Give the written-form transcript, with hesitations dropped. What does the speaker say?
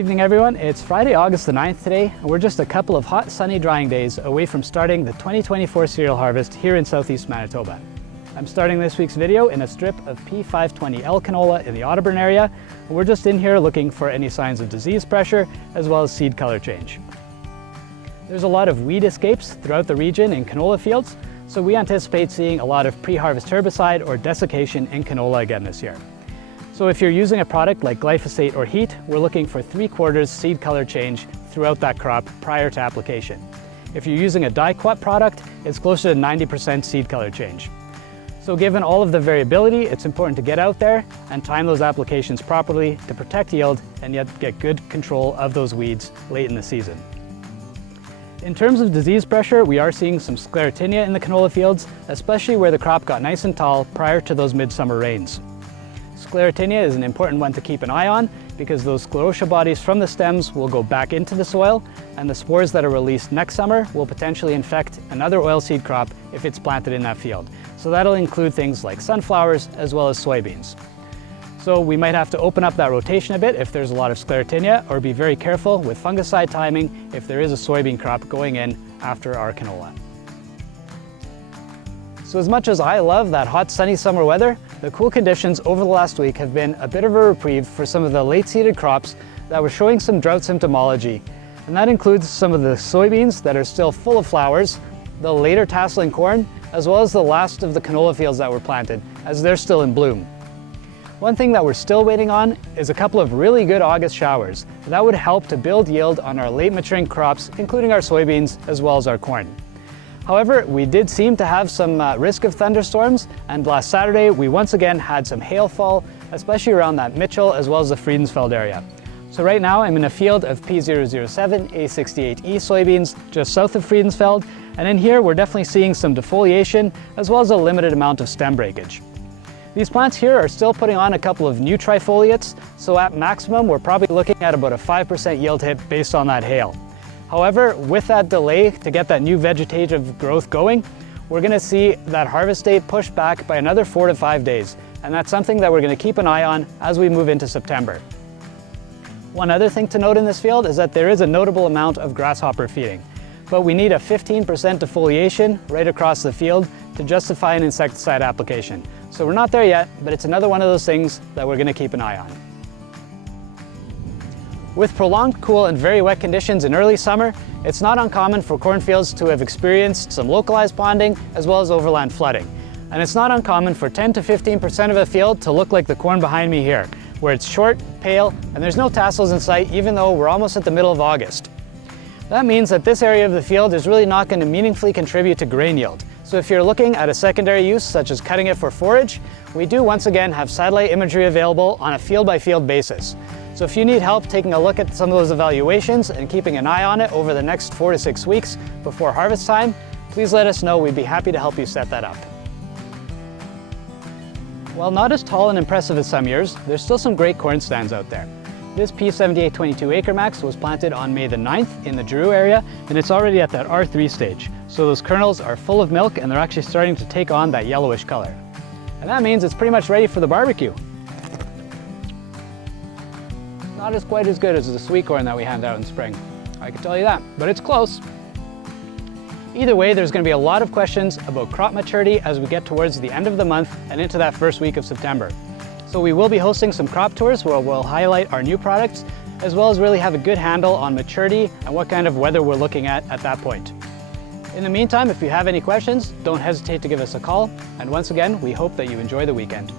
Evening everyone, it's Friday, August the 9th today, and we're just a couple of hot, sunny drying days away from starting the 2024 cereal harvest here in southeast Manitoba. I'm starting this week's video in a strip of P520L canola in the Audubon area, and we're just in here looking for any signs of disease pressure as well as seed color change. There's a lot of weed escapes throughout the region in canola fields, so we anticipate seeing a lot of pre-harvest herbicide or desiccation in canola again this year. So if you're using a product like glyphosate or heat, we're looking for 3/4 seed color change throughout that crop prior to application. If you're using a dicot product, it's closer to 90% seed color change. So given all of the variability, it's important to get out there and time those applications properly to protect yield and yet get good control of those weeds late in the season. In terms of disease pressure, we are seeing some sclerotinia in the canola fields, especially where the crop got nice and tall prior to those midsummer rains. Sclerotinia is an important one to keep an eye on because those sclerotia bodies from the stems will go back into the soil, and the spores that are released next summer will potentially infect another oilseed crop if it's planted in that field. So that'll include things like sunflowers as well as soybeans. So we might have to open up that rotation a bit if there's a lot of sclerotinia, or be very careful with fungicide timing if there is a soybean crop going in after our canola. So as much as I love that hot, sunny summer weather, the cool conditions over the last week have been a bit of a reprieve for some of the late-seeded crops that were showing some drought symptomology. And that includes some of the soybeans that are still full of flowers, the later tasseling corn, as well as the last of the canola fields that were planted, as they're still in bloom. One thing that we're still waiting on is a couple of really good August showers. That would help to build yield on our late maturing crops, including our soybeans as well as our corn. However, we did seem to have some risk of thunderstorms, and last Saturday we once again had some hailfall, especially around that Mitchell as well as the Friedensfeld area. So right now I'm in a field of P007 A68E soybeans just south of Friedensfeld, and in here we're definitely seeing some defoliation as well as a limited amount of stem breakage. These plants here are still putting on a couple of new trifoliates, so at maximum we're probably looking at about a 5% yield hit based on that hail. However, with that delay to get that new vegetative growth going, we're going to see that harvest date pushed back by another 4 to 5 days, and that's something that we're going to keep an eye on as we move into September. One other thing to note in this field is that there is a notable amount of grasshopper feeding, but we need a 15% defoliation right across the field to justify an insecticide application. So we're not there yet, but it's another one of those things that we're going to keep an eye on. With prolonged cool and very wet conditions in early summer, it's not uncommon for cornfields to have experienced some localized ponding as well as overland flooding. And it's not uncommon for 10 to 15% of a field to look like the corn behind me here, where it's short, pale, and there's no tassels in sight even though we're almost at the middle of August. That means that this area of the field is really not going to meaningfully contribute to grain yield. So if you're looking at a secondary use, such as cutting it for forage, we do once again have satellite imagery available on a field-by-field basis. So if you need help taking a look at some of those evaluations and keeping an eye on it over the next 4 to 6 weeks before harvest time, please let us know. We'd be happy to help you set that up. While not as tall and impressive as some years, there's still some great corn stands out there. This P7822 Acre Max was planted on May the 9th in the Giroux area, and it's already at that R3 stage. So those kernels are full of milk and they're actually starting to take on that yellowish color. And that means it's pretty much ready for the barbecue. Not as quite as good as the sweet corn that we hand out in spring, I can tell you that, but it's close. Either way, there's going to be a lot of questions about crop maturity as we get towards the end of the month and into that first week of September. So we will be hosting some crop tours where we'll highlight our new products, as well as really have a good handle on maturity and what kind of weather we're looking at that point. In the meantime, if you have any questions, don't hesitate to give us a call. And once again, we hope that you enjoy the weekend.